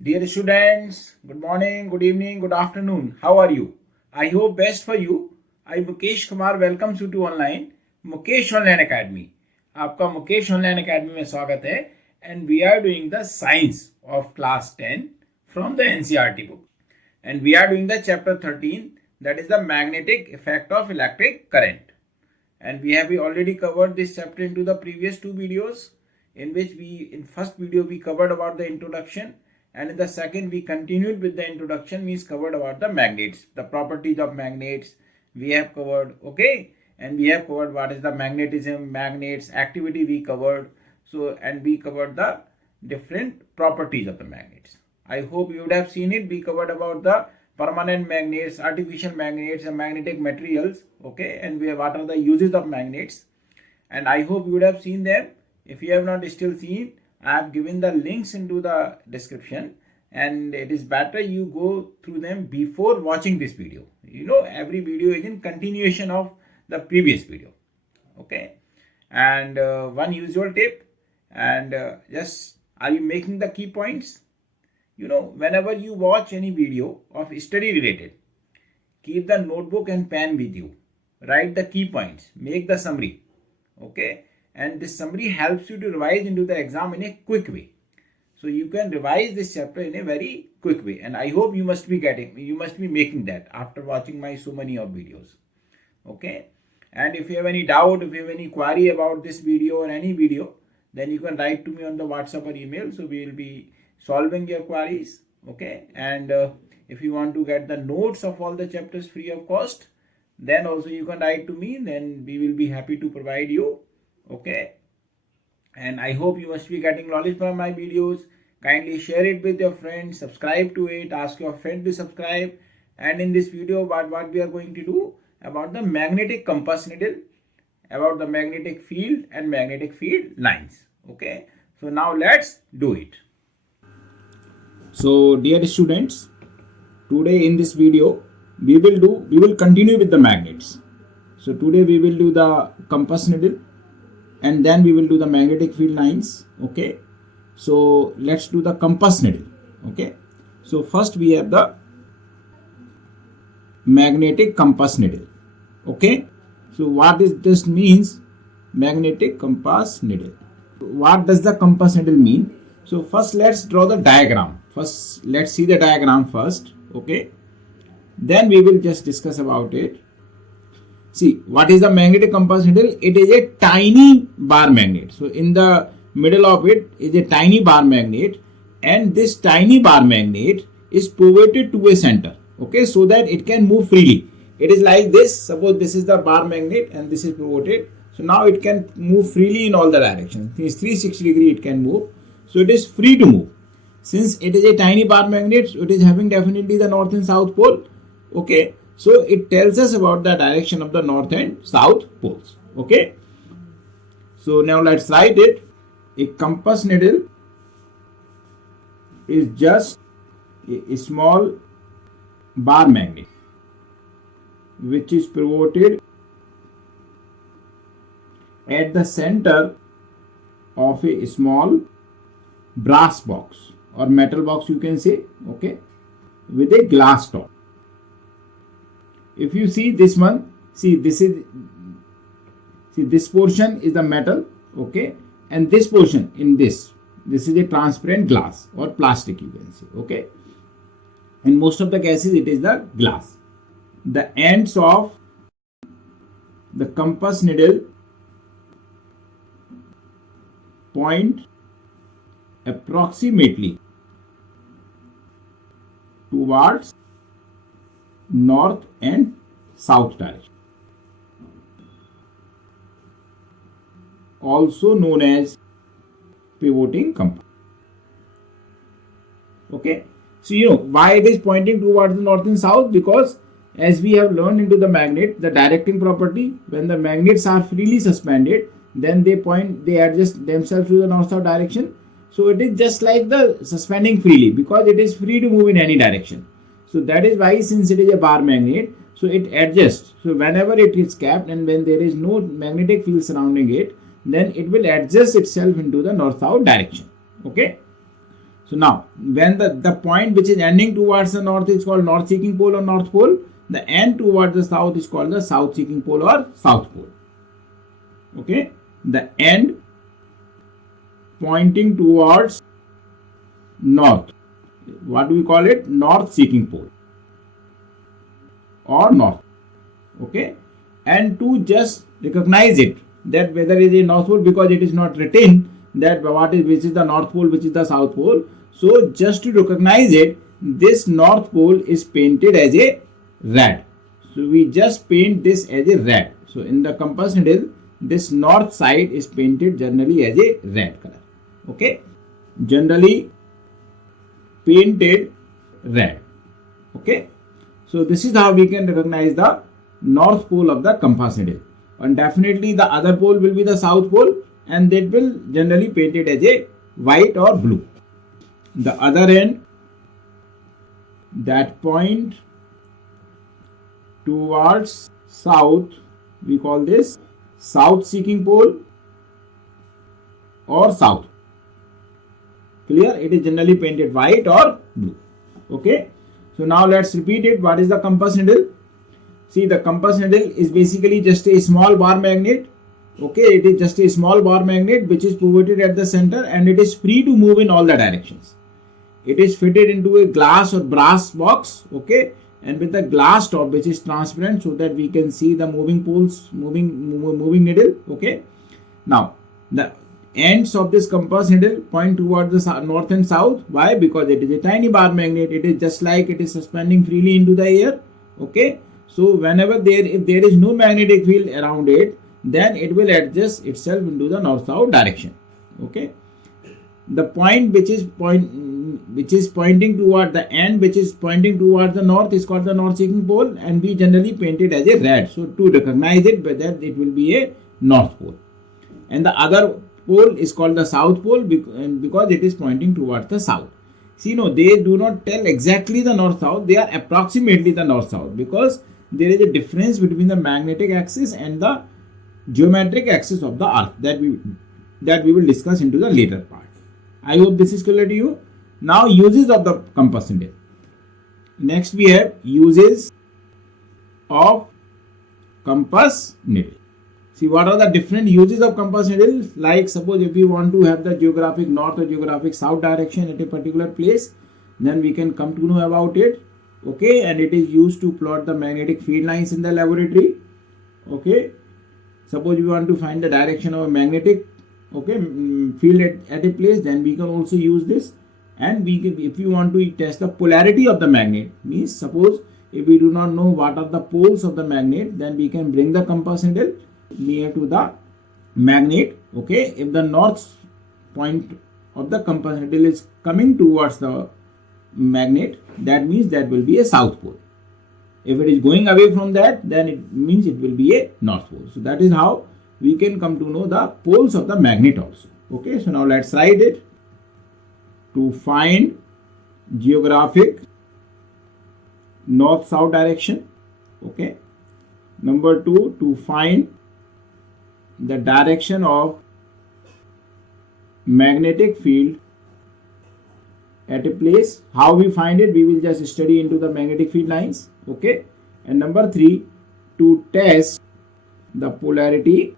Dear students, good morning, good evening, good afternoon. How are you? I hope best for you. I Mukesh Kumar welcomes you to online Mukesh Online Academy. आपका Mukesh online academy में स्वागत है and we are doing the science of class 10 from the NCERT book and we are doing the chapter 13, that is the magnetic effect of electric current, and we have already covered this chapter into the previous two videos, in which in first video we covered about the introduction, and in the second we continued with the introduction, means covered about the magnets, the properties of magnets we have covered, okay, and we have covered what is the magnetism, magnets, activity we covered. So, and we covered the different properties of the magnets. I hope you would have seen it. We covered about the permanent magnets, artificial magnets, and magnetic materials, okay, and what are the uses of magnets, and I hope you would have seen them. If you have not still seen, I have given the links into the description, and it is better you go through them before watching this video. You know, every video is in continuation of the previous video, okay, and one usual tip, and just are you making the key points? You know, whenever you watch any video of study related, keep the notebook and pen with you, write the key points, make the summary, okay, and this summary helps you to revise into the exam in a quick way. So you can revise this chapter in a very quick way, and I hope you must be making that after watching my so many of videos, okay. And if you have any doubt, if you have any query about this video or any video, then you can write to me on the WhatsApp or email, so we will be solving your queries, okay. And if you want to get the notes of all the chapters free of cost, then also you can write to me, then we will be happy to provide you, okay. And I hope you must be getting knowledge from my videos. Kindly share it with your friends, subscribe to it, ask your friend to subscribe. And in this video, what we are going to do about the magnetic compass needle, about the magnetic field and magnetic field lines, okay. So now let's do it. So dear students, today in this video we will continue with the magnets. So today we will do the compass needle and then we will do the magnetic field lines, okay. So let's do the compass needle, okay. So first we have the magnetic compass needle, okay. So what is this means? Magnetic compass needle. What does the compass needle mean? So first let's draw the diagram. First let's see the diagram first, okay. Then we will just discuss about it. See, what is the magnetic compass needle? It is a tiny bar magnet. So in the middle of it is a tiny bar magnet, and this tiny bar magnet is pivoted to a center, okay, so that it can move freely. It is like this. Suppose this is the bar magnet and this is pivoted. So now it can move freely in all the directions. It is 360 degree it can move. So it is free to move. Since it is a tiny bar magnet, so it is having definitely the north and south pole, okay. So it tells us about the direction of the north and south poles, okay. So now let's write it. A compass needle is just a small bar magnet which is pivoted at the center of a small brass box or metal box, you can say, okay, with a glass top. If you see this one, see this portion is the metal, okay, and this portion this is a transparent glass or plastic, you can say, okay. In most of the cases it is the glass. The ends of the compass needle point approximately towards north and south direction, also known as pivoting compass, okay. So you know why it is pointing towards the north and south, because as we have learned into the magnet, the directing property, when the magnets are freely suspended, then they adjust themselves to the north-south direction. So it is just like the suspending freely, because it is free to move in any direction. So that is why, since it is a bar magnet, so it adjusts. So whenever it is capped and when there is no magnetic field surrounding it, then it will adjust itself into the north-south direction, okay. So now, when the point which is ending towards the north is called north seeking pole or north pole, the end towards the south is called the south seeking pole or south pole. Okay, the end pointing towards north, what do we call it? North seeking pole or north. Okay, and to just recognize it, that whether it is a north pole, because it is not written that which is the north pole, which is the south pole. So just to recognize it, this north pole is painted as a red. So we just paint this as a red. So in the compass needle, this north side is painted generally as a red color. Okay, generally painted red. Okay, so this is how we can recognize the north pole of the compass needle. And definitely the other pole will be the south pole, and that will generally painted as a white or blue. The other end that point towards south, we call this south seeking pole or south. Clear? It is generally painted white or blue. Okay, so now let's repeat it. What is the compass needle? See, the compass needle is basically just a small bar magnet. Okay, it is just a small bar magnet which is pivoted at the center, and it is free to move in all the directions. It is fitted into a glass or brass box. Okay, and with a glass top which is transparent, so that we can see the moving poles, moving needle. Okay, now the ends of this compass needle point towards the north and south. Why? Because it is a tiny bar magnet. It is just like it is suspending freely into the air. Okay, so whenever if there is no magnetic field around it, then it will adjust itself into the north-south direction. Okay, the point which is pointing toward the end, which is pointing towards the north, is called the north seeking pole, and we generally paint it as a red. So to recognize it, that it will be a north pole, and the other pole is called the south pole because it is pointing towards the south. See, no, they do not tell exactly the north-south; they are approximately the north-south, because there is a difference between the magnetic axis and the geometric axis of the earth that we will discuss into the later part. I hope this is clear to you. Now, uses of the compass needle. Next we have uses of compass needle. See, what are the different uses of compass needle? Like, suppose if we want to have the geographic north or geographic south direction at a particular place, then we can come to know about it. Okay, and it is used to plot the magnetic field lines in the laboratory. Okay, suppose we want to find the direction of a magnetic field at a place, then we can also use this. And if you want to test the polarity of the magnet, means suppose if we do not know what are the poles of the magnet, then we can bring the compass needle near to the magnet. Okay, if the north point of the compass needle is coming towards the magnet, that means that will be a south pole. If it is going away from that, then it means it will be a north pole. So that is how we can come to know the poles of the magnet also. Okay, so now let's write it. To find geographic north-south direction. Okay. Number 2, to find the direction of magnetic field at a place. How we find it? We will just study into the magnetic field lines. Okay. And number 3, to test the polarity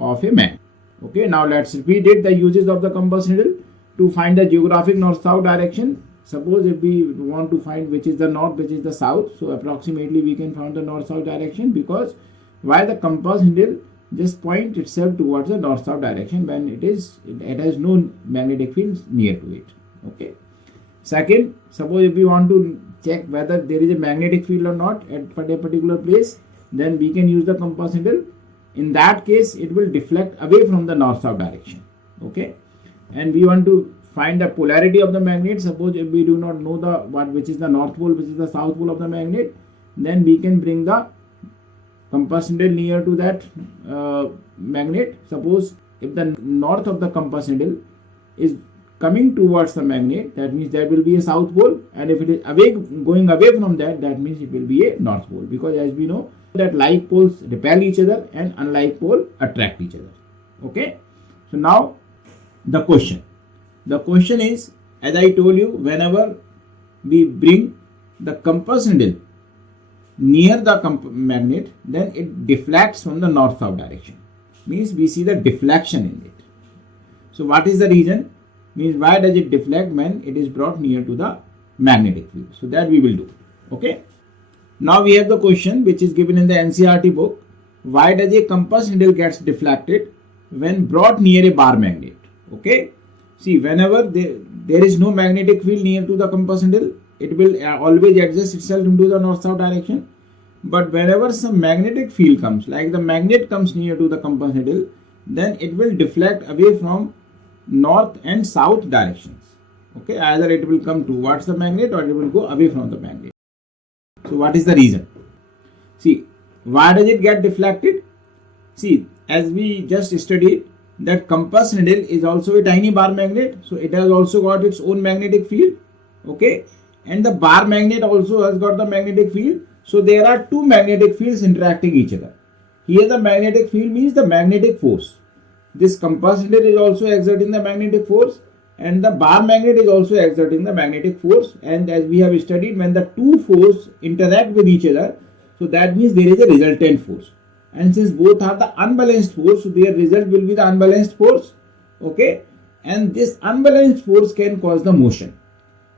of a magnet. Okay. Now let's repeat it. The uses of the compass needle. To find the geographic north-south direction. Suppose if we want to find which is the north, which is the south, so approximately we can find the north-south direction, because why the compass needle just point itself towards the north-south direction when it has no magnetic field near to it. Okay. Second, suppose if we want to check whether there is a magnetic field or not at a particular place, then we can use the compass needle. In that case, it will deflect away from the north-south direction. Okay. And we want to find the polarity of the magnet. Suppose if we do not know which is the north pole, which is the south pole of the magnet, then we can bring the compass needle near to that magnet. Suppose if the north of the compass needle is coming towards the magnet, that means that will be a south pole, and if it is going away from that, that means it will be a north pole, because as we know that like poles repel each other and unlike pole attract each other. Okay, so now the question is, as I told you, whenever we bring the compass needle near the magnet, then it deflects from the north-south direction. Means we see the deflection in it. So what is the reason? Means why does it deflect when it is brought near to the magnetic field? So that we will do. Okay. Now we have the question which is given in the NCERT book. Why does a compass needle gets deflected when brought near a bar magnet? Okay. See, whenever there is no magnetic field near to the compass needle, it will always adjust itself into the north-south direction. But whenever some magnetic field comes, like the magnet comes near to the compass needle, then it will deflect away from north and south directions. Okay, either it will come towards the magnet or it will go away from the magnet. So what is the reason? See, why does it get deflected? See, as we just studied, that compass needle is also a tiny bar magnet, so it has also got its own magnetic field. Okay, and the bar magnet also has got the magnetic field. So there are two magnetic fields interacting each other. Here the magnetic field means the magnetic force. This compass needle is also exerting the magnetic force, and the bar magnet is also exerting the magnetic force. And as we have studied, when the two forces interact with each other, so that means there is a resultant force. And since both are the unbalanced force, so their result will be the unbalanced force. Okay, and this unbalanced force can cause the motion.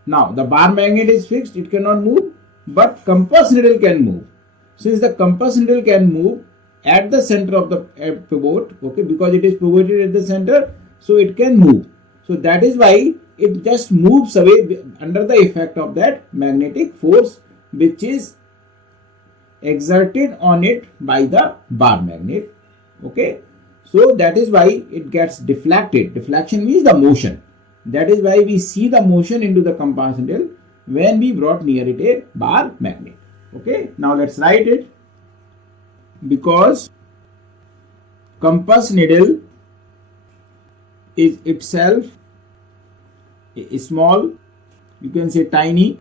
Now the bar magnet is fixed, it cannot move, but compass needle can move. Since the compass needle can move at the center of the pivot, okay, because it is pivoted at the center, so it can move. So that is why it just moves away under the effect of that magnetic force which is exerted on it by the bar magnet. Okay, so that is why it gets deflected. Deflection means the motion. That is why we see the motion into the compass needle when we brought near it a bar magnet. Okay, now let's write it. Because compass needle is itself a small, you can say tiny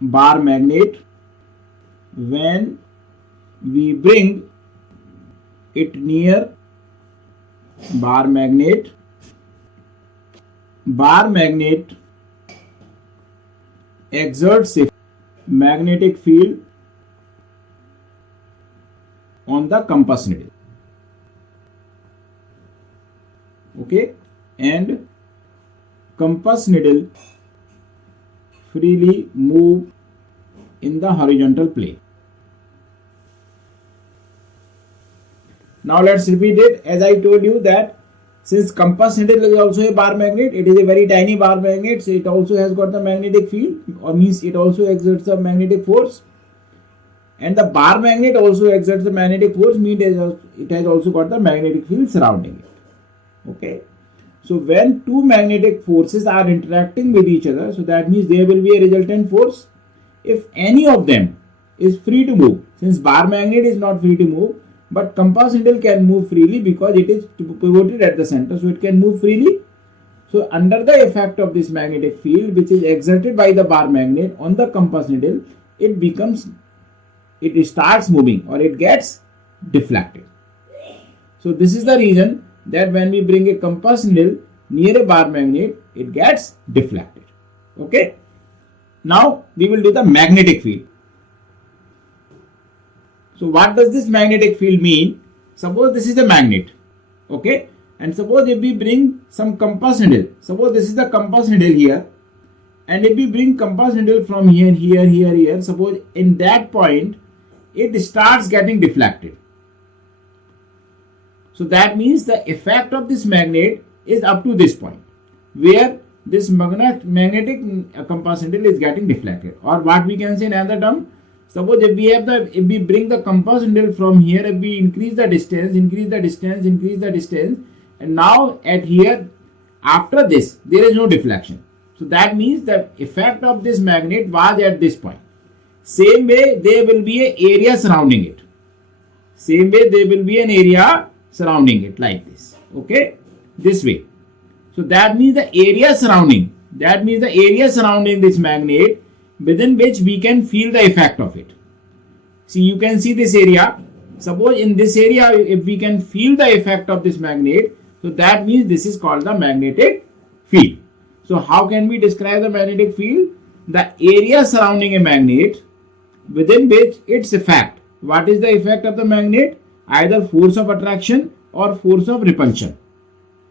bar magnet, when we bring it near bar magnet exerts a magnetic field on the compass needle. Okay, and compass needle freely move in the horizontal plane. Now let's repeat it. As I told you that since compass needle is also a bar magnet, it is a very tiny bar magnet, so it also has got the magnetic field, or means it also exerts a magnetic force. And the bar magnet also exerts the magnetic force, means it has also got the magnetic field surrounding it. Okay. So when two magnetic forces are interacting with each other, so that means there will be a resultant force. If any of them is free to move, since bar magnet is not free to move, but compass needle can move freely because it is pivoted at the center, so it can move freely. So under the effect of this magnetic field which is exerted by the bar magnet on the compass needle, it starts moving or it gets deflected. So this is the reason that when we bring a compass needle near a bar magnet, it gets deflected. Okay. Now we will do the magnetic field. So what does this magnetic field mean? Suppose this is a magnet. Okay. And suppose if we bring some compass needle, suppose this is the compass needle here, and if we bring compass needle from here, suppose in that point it starts getting deflected. So that means the effect of this magnet is up to this point where this magnetic compass needle is getting deflected. Or what we can say in another term, suppose if we bring the compass needle from here, if we increase the distance, and now at here, after this, there is no deflection. So that means the effect of this magnet was at this point. Same way, there will be an area surrounding it. Same way, there will be an area surrounding it like this. Okay, this way. So that means the area surrounding this magnet within which we can feel the effect of it. See, you can see this area. Suppose in this area, if we can feel the effect of this magnet, so that means this is called the magnetic field. So how can we describe the magnetic field? The area surrounding a magnet within which its effect. What is the effect of the magnet? Either force of attraction or force of repulsion.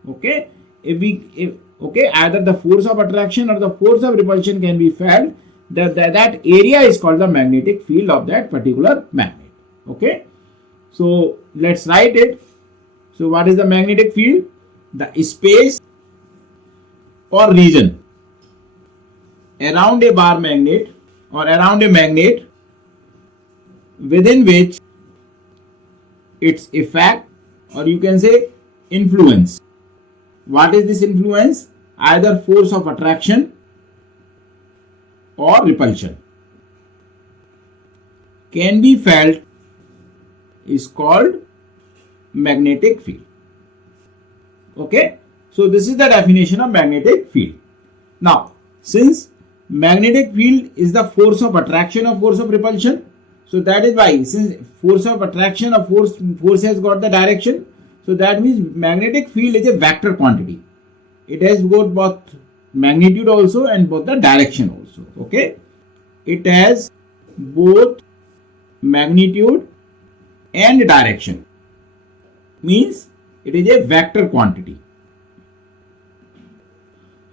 Okay, either the force of attraction or the force of repulsion can be felt. That area is called the magnetic field of that particular magnet. Okay, so let's write it. So what is the magnetic field? The space or region around a bar magnet or around a magnet within which its effect, or you can say influence. What is this influence? Either force of attraction or repulsion can be felt is called magnetic field. Okay, so this is the definition of magnetic field. Now, since magnetic field is the force of attraction or force of repulsion, so that is why, since force of attraction or force has got the direction, so that means magnetic field is a vector quantity. It has got both magnitude also and both the direction also. Okay, it has both magnitude and direction, means it is a vector quantity.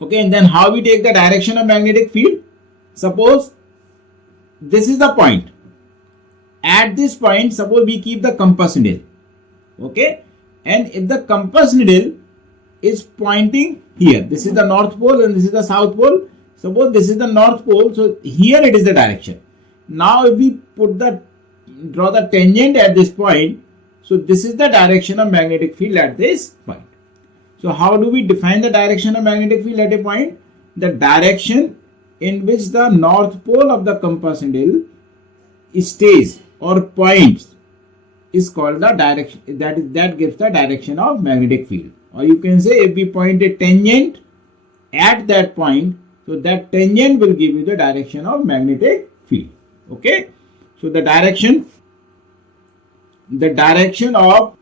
Okay, and then how we take the direction of magnetic field? Suppose this is the point. At this point, suppose we keep the compass needle. Okay, and if the compass needle is pointing here, this is the north pole and this is the south pole. Suppose this is the north pole, so here it is the direction. Now if we draw the tangent at this point, so this is the direction of magnetic field at this point. So how do we define the direction of magnetic field at a point? The direction in which the north pole of the compass needle stays or points is called the direction. That gives the direction of magnetic field. Or you can say, if we point a tangent at that point, so that tangent will give you the direction of magnetic field. Okay, so the direction of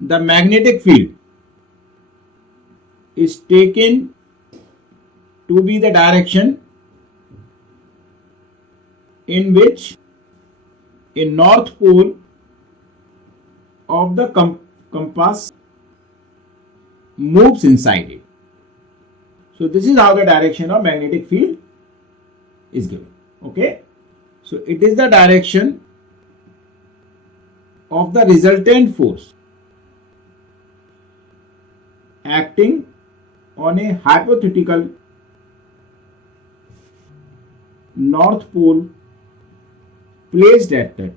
the magnetic field is taken to be the direction in which a north pole of the compass moves inside it. So this is how the direction of magnetic field is given. Okay, so it is the direction of the resultant force acting on a hypothetical north pole placed at that.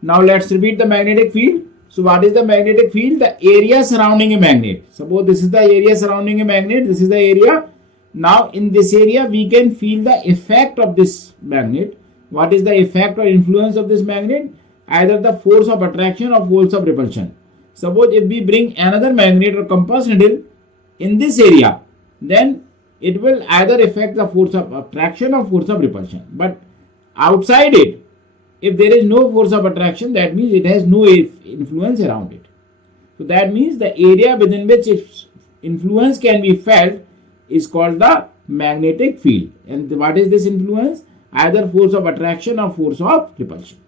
Now let's repeat the magnetic field. So what is the magnetic field? The area surrounding a magnet. Suppose this is the area surrounding a magnet. This is the area. Now in this area we can feel the effect of this magnet. What is the effect or influence of this magnet? Either the force of attraction or force of repulsion. Suppose if we bring another magnet or compass needle in this area, then it will either affect the force of attraction or force of repulsion. But outside it, if there is no force of attraction, that means it has no influence around it. So that means the area within which its influence can be felt is called the magnetic field. And what is this influence? Either force of attraction or force of repulsion.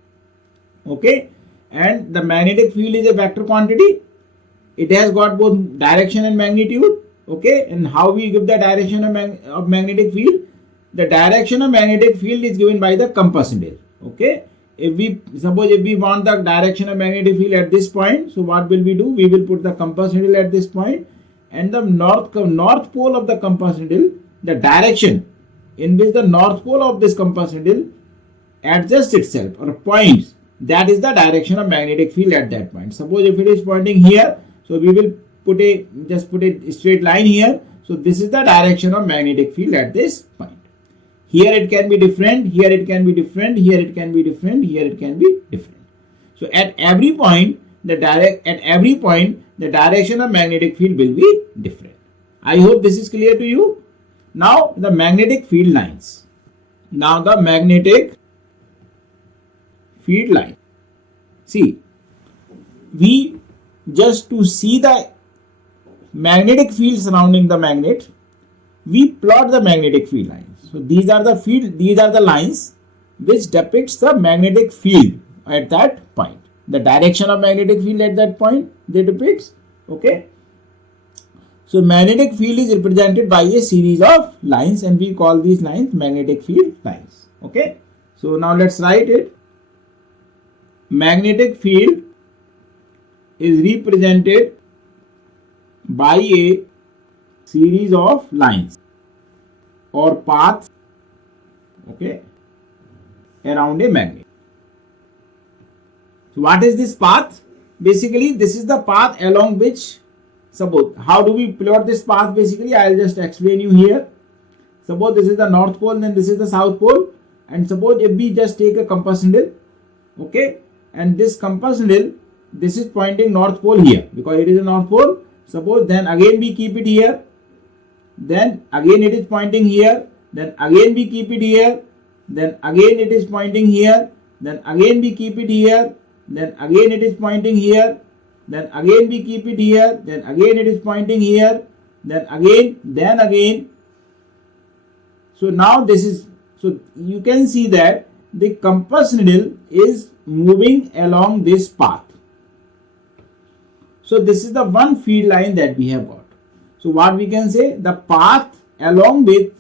Okay, and the magnetic field is a vector quantity. It has got both direction and magnitude. Okay, and how we give the direction of magnetic field? The direction of magnetic field is given by the compass needle. Okay, if we want the direction of magnetic field at this point, so what will we do? We will put the compass needle at this point, and the north pole of the compass needle, the direction in which the north pole of this compass needle adjusts itself or points, that is the direction of magnetic field at that point. Suppose if it is pointing here, so we will just put a straight line here. So this is the direction of magnetic field at this point. Here it can be different, here it can be different, here it can be different, here it can be different. So at every point, the direction of magnetic field will be different. I hope this is clear to you. Now the magnetic field lines. Now the magnetic field line. See, we just to see the magnetic field surrounding the magnet, we plot the magnetic field lines. So these are the lines which depicts the magnetic field at that point. The direction of magnetic field at that point they depicts. Okay. So magnetic field is represented by a series of lines and we call these lines magnetic field lines. Okay. So now let's write it. Magnetic field is represented by a series of lines or paths, okay, around a magnet. So what is this path? Basically this is the path along which, suppose, how do we plot this path? Basically I'll just explain you here. Suppose this is the north pole, then this is the south pole, and suppose if we just take a compass needle, okay, and this compass needle, this is pointing north pole here because it is a north pole. Suppose then again we keep it here, then again it is pointing here, then again we keep it here, then again it is pointing here, then again we keep it here, then again it is pointing here, then again we keep it here, then again it is pointing here, then again. So now this is, so you can see that the compass needle is moving along this path. So this is the one field line that we have got. So what we can say, the path along which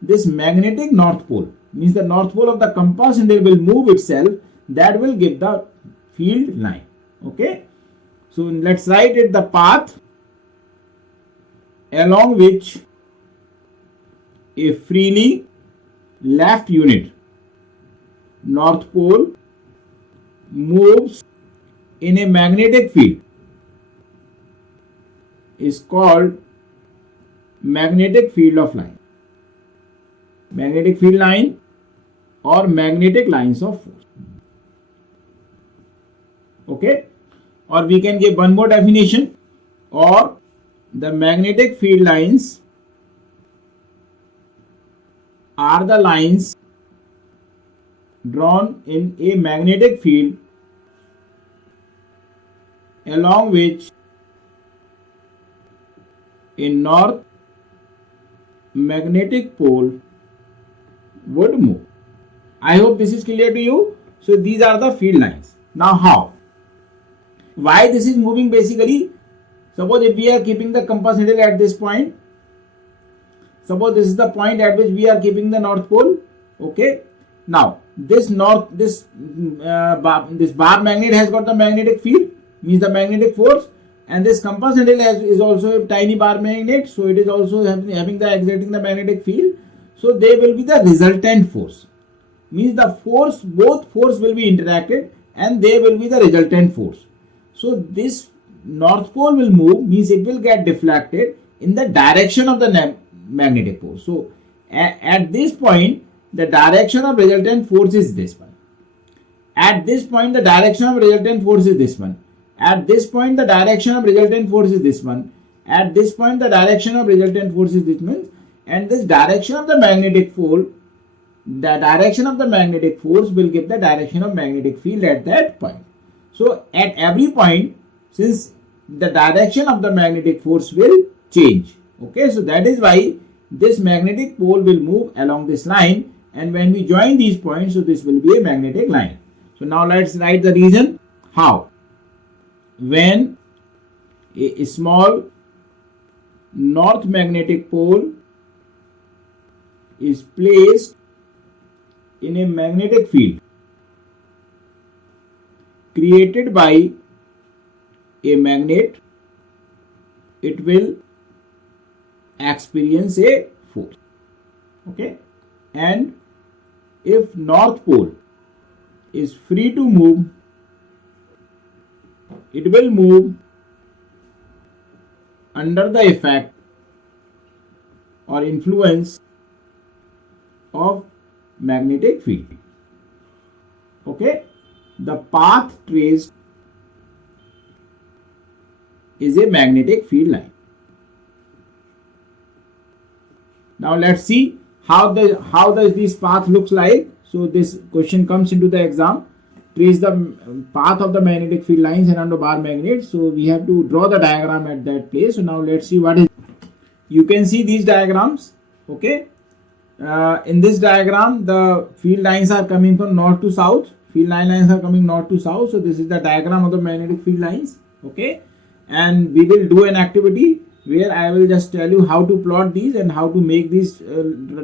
this magnetic north pole, means the north pole of the compass needle will move itself, that will give the field line. Okay. So let's write it, the path along which a freely left unit north pole moves in a magnetic field is called magnetic field of line, magnetic field line or magnetic lines of force. Okay, or we can give one more definition, or the magnetic field lines are the lines drawn in a magnetic field along which a north magnetic pole would move. I hope this is clear to you. So these are the field lines. Now how? Why this is moving? Basically, suppose if we are keeping the compass needle at this point, suppose this is the point at which we are keeping the north pole. Okay. Now this bar magnet has got the magnetic field, means the magnetic force, and this compass needle is also a tiny bar magnet, so it is also having the exerting the magnetic field. So they will be the resultant force, means the force, both force will be interacted and they will be the resultant force. So this north pole will move, means it will get deflected in the direction of the magnetic force. So at this point the direction of resultant force is this one. At this point the direction of resultant force is this one. At this point the direction of resultant force is this one. At this point the direction of resultant force is this one. And this direction of the magnetic force, the direction of the magnetic force will give the direction of magnetic field at that point. So at every point, since the direction of the magnetic force will change. Okay, so that is why this magnetic pole will move along this line, and when we join these points, so this will be a magnetic line. So now let's write the reason. How? When a small north magnetic pole is placed in a magnetic field created by a magnet, it will experience a force. Okay, and if north pole is free to move, it will move under the effect or influence of magnetic field. Okay, the path traced is a magnetic field line. Now let's see how does this path looks like. So this question comes into the exam. trace the path of the magnetic field lines around the bar magnet. So we have to draw the diagram at that place. So now let's see what is. You can see these diagrams. Okay. In this diagram, the field lines are coming from north to south. Field lines are coming north to south. So this is the diagram of the magnetic field lines. Okay. And we will do an activity where I will just tell you how to plot these and how to make these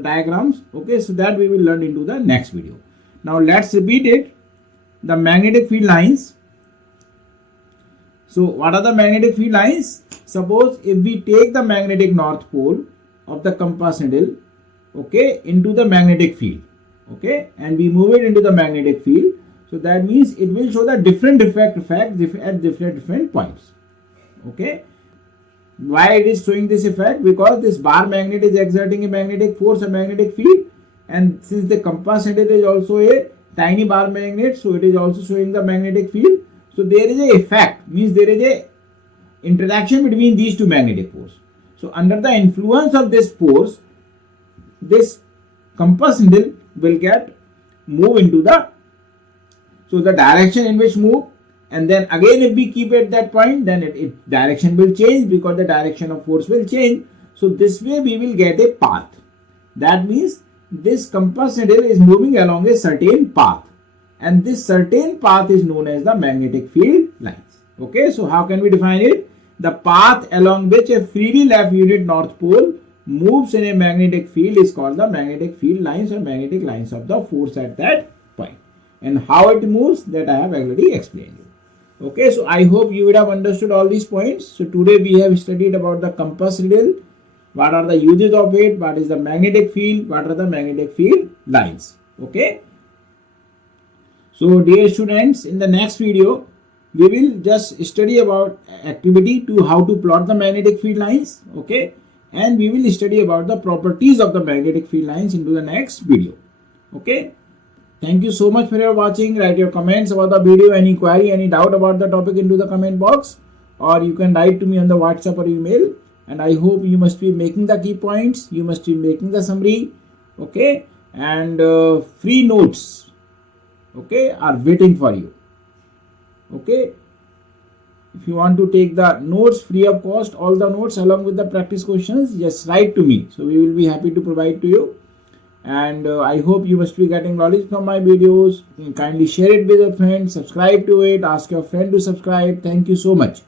diagrams. Okay. So that we will learn into the next video. Now let's repeat it. The magnetic field lines. So what are the magnetic field lines? Suppose if we take the magnetic north pole of the compass needle, okay, into the magnetic field, okay, and we move it into the magnetic field, so that means it will show the different effect at different points. Okay. Why it is showing this effect? Because this bar magnet is exerting a magnetic force, a magnetic field, and since the compass needle is also a tiny bar magnet, so it is also showing the magnetic field. So there is a effect, means there is a interaction between these two magnetic forces. So under the influence of this force, this compass needle will get move into the, so the direction in which move, and then again if we keep at that point, then it direction will change because the direction of force will change. So this way we will get a path. That means this compass needle is moving along a certain path, and this certain path is known as the magnetic field lines. Okay, so how can we define it? The path along which a freely left unit north pole moves in a magnetic field is called the magnetic field lines or magnetic lines of the force at that point. And how it moves, that I have already explained you. Okay, so I hope you would have understood all these points. So today we have studied about the compass needle. What are the uses of it? What is the magnetic field? What are the magnetic field lines? Okay. So dear students, in the next video, we will just study about activity to how to plot the magnetic field lines. Okay. And we will study about the properties of the magnetic field lines into the next video. Okay. Thank you so much for your watching. Write your comments about the video, any query, any doubt about the topic into the comment box, or you can write to me on the WhatsApp or email. And I hope you must be making the key points. You must be making the summary. Okay. And free notes, okay, are waiting for you. Okay. If you want to take the notes free of cost, all the notes along with the practice questions, just write to me. So we will be happy to provide to you. And I hope you must be getting knowledge from my videos. Kindly share it with your friends, subscribe to it, ask your friend to subscribe. Thank you so much.